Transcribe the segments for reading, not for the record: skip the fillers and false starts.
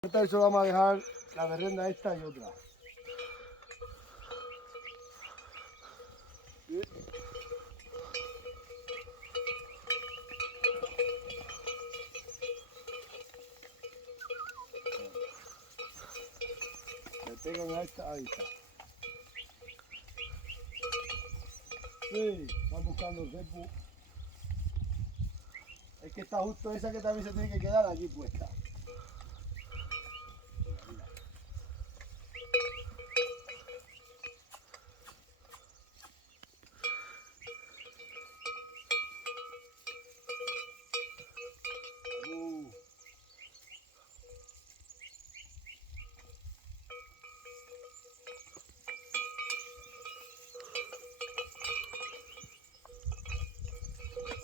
Ahorita eso vamos a dejar la berrenda esta y otra. Bien. Le pegan a esta, ahí está. Sí, van buscando el cepu. Es que está justo esa que también se tiene que quedar allí puesta.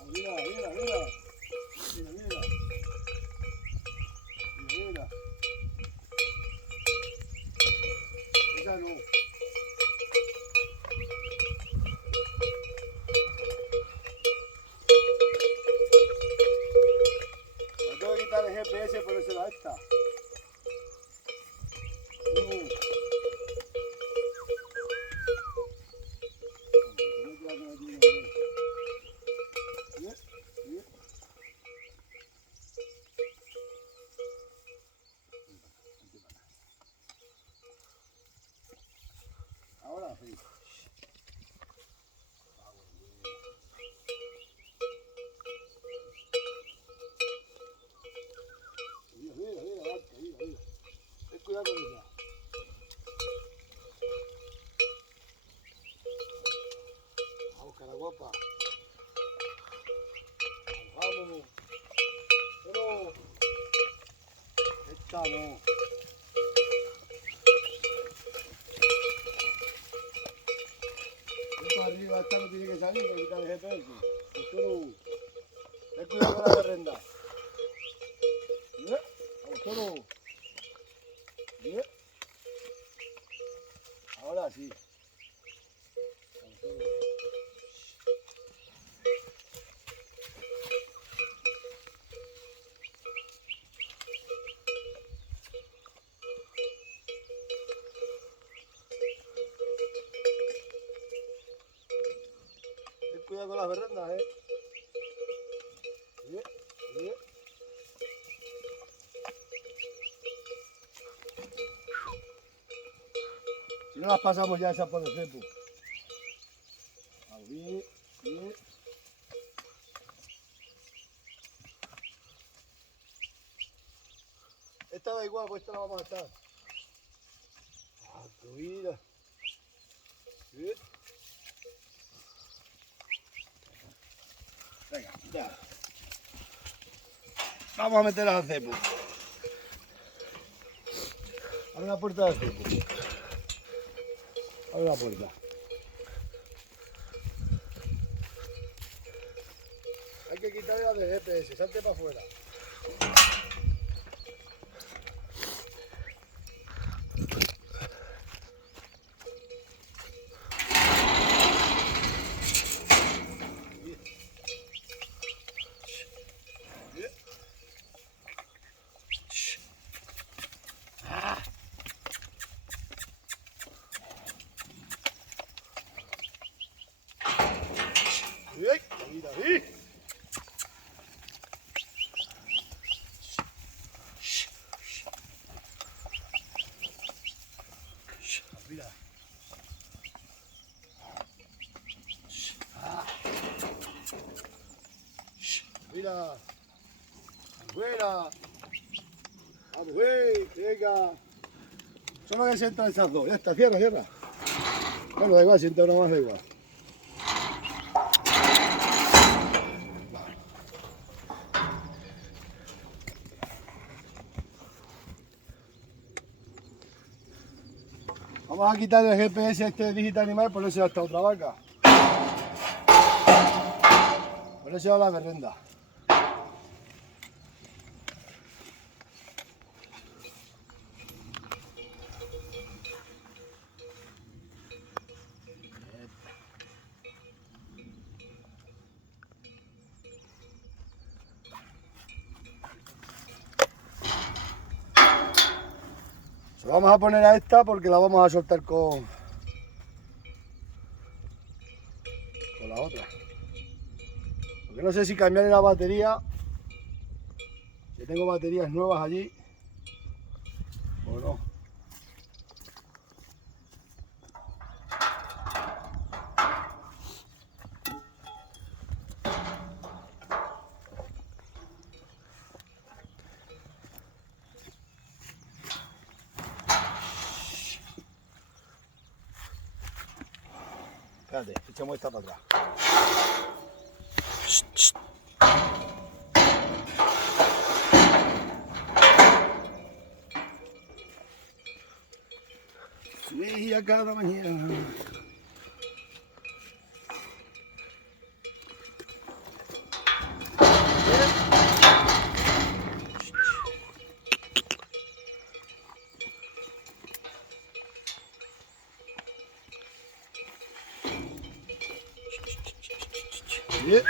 Mira, mira, mira. Mira, mira. Mira, mira. Esa no. Me tengo que quitar el GPS por eso la esta. Ahora sí. Mira, mira, mira, Barca, mira, mira. Ten cuidado con ella. Vamos, cara guapa. Vamos. Pero esta no. Esto arriba, esta no tiene que salir para quitar el GPS. Pero ten cuidado con la berrenda. Vamos, toro. Bien. Ahora sí. Vamos, toro. Ten cuidado con las berrendas, Bien, bien. Si no las pasamos ya esas por el cepo. Bien, bien. Esta da igual, pues esta la vamos a estar. Mira. Bien. Venga, ya. Vamos a meterlas al cepo. Abre la puerta del cepo. Abre la puerta. Hay que quitarle la de GPS, salte para afuera. Bien, mira ahí. Mira. Mira. Afuera. Vamos, venga. Solo que sientan esas dos. Ya está, cierra, cierra. Bueno, da igual, sienta una más, da igual. Vamos a quitar el GPS este digital animal, ponérselo a esta otra vaca. Ponérselo a la berrenda. Se lo vamos a poner a esta porque la vamos a soltar con la otra. Porque no sé si cambiarle la batería. Yo tengo baterías nuevas allí o no. Espérate, echamos esta para atrás. Sí, a cada mañana. Bien.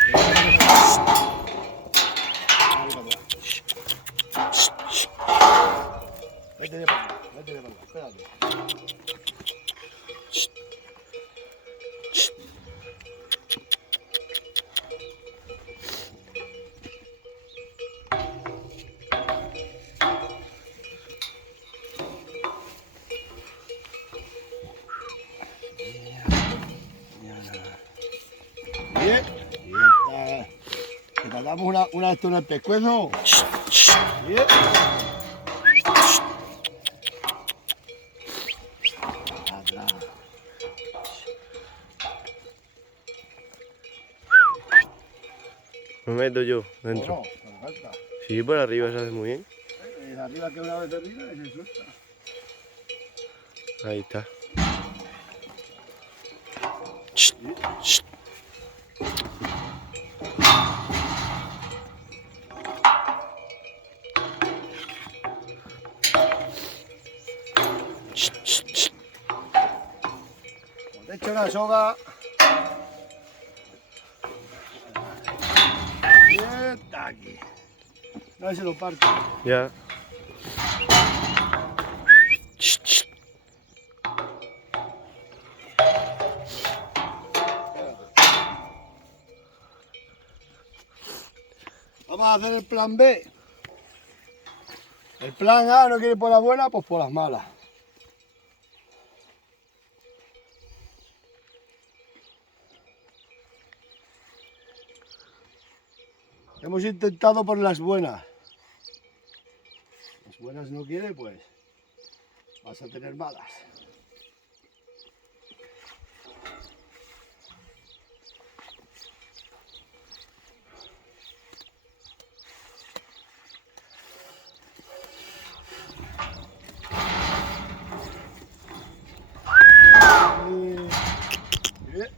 Métele para acá, espérate. Bien. Te damos una de esto en el pescuezo. Bien. Atrás. Me meto yo dentro. No, no falta. Sí, por arriba se hace muy bien. De arriba que una vez de arriba y se suelta. Ahí está. Te he hecho una soga. Y está aquí. No ver si lo parto. Ya. Vamos a hacer el plan B. El plan A no quiere por las buenas, pues por las malas. Hemos intentado por las buenas. Las buenas no quiere, pues vas a tener malas. Bien.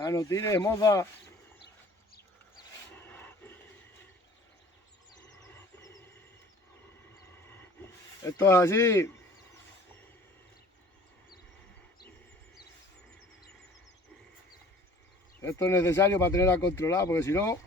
Ah, no tires, moza. Esto es así. Esto es necesario para tenerla controlada, porque si no...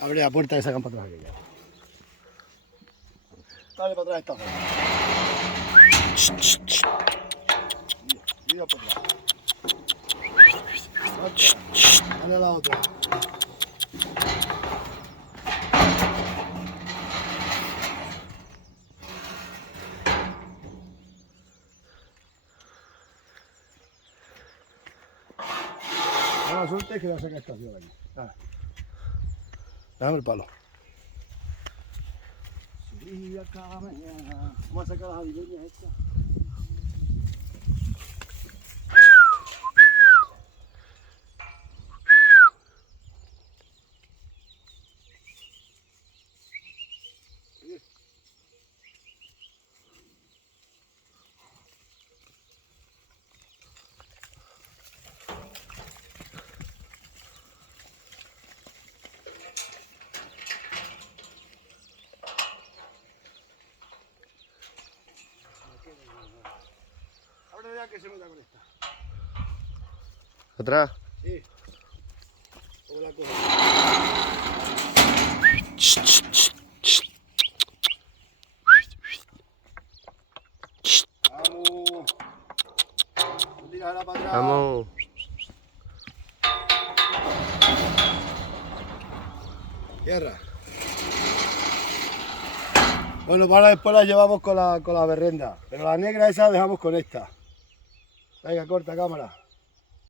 Abre la puerta y sacan para atrás aquella. Dale para atrás esta zona. Mira por atrás. Dale a la otra. No la sueltes que la saca esta de aquí. Dale. Dame el palo. Subí acá mañana. Vamos a sacar las adiviñas estas. Ahora ya que se meta con esta. ¿Atrás? Sí. O la cojo. Vamos. No tiras ahora para atrás. Vamos. Tierra. Bueno, para después la llevamos con la berrenda. Pero la negra esa dejamos con esta. Venga, corta cámara.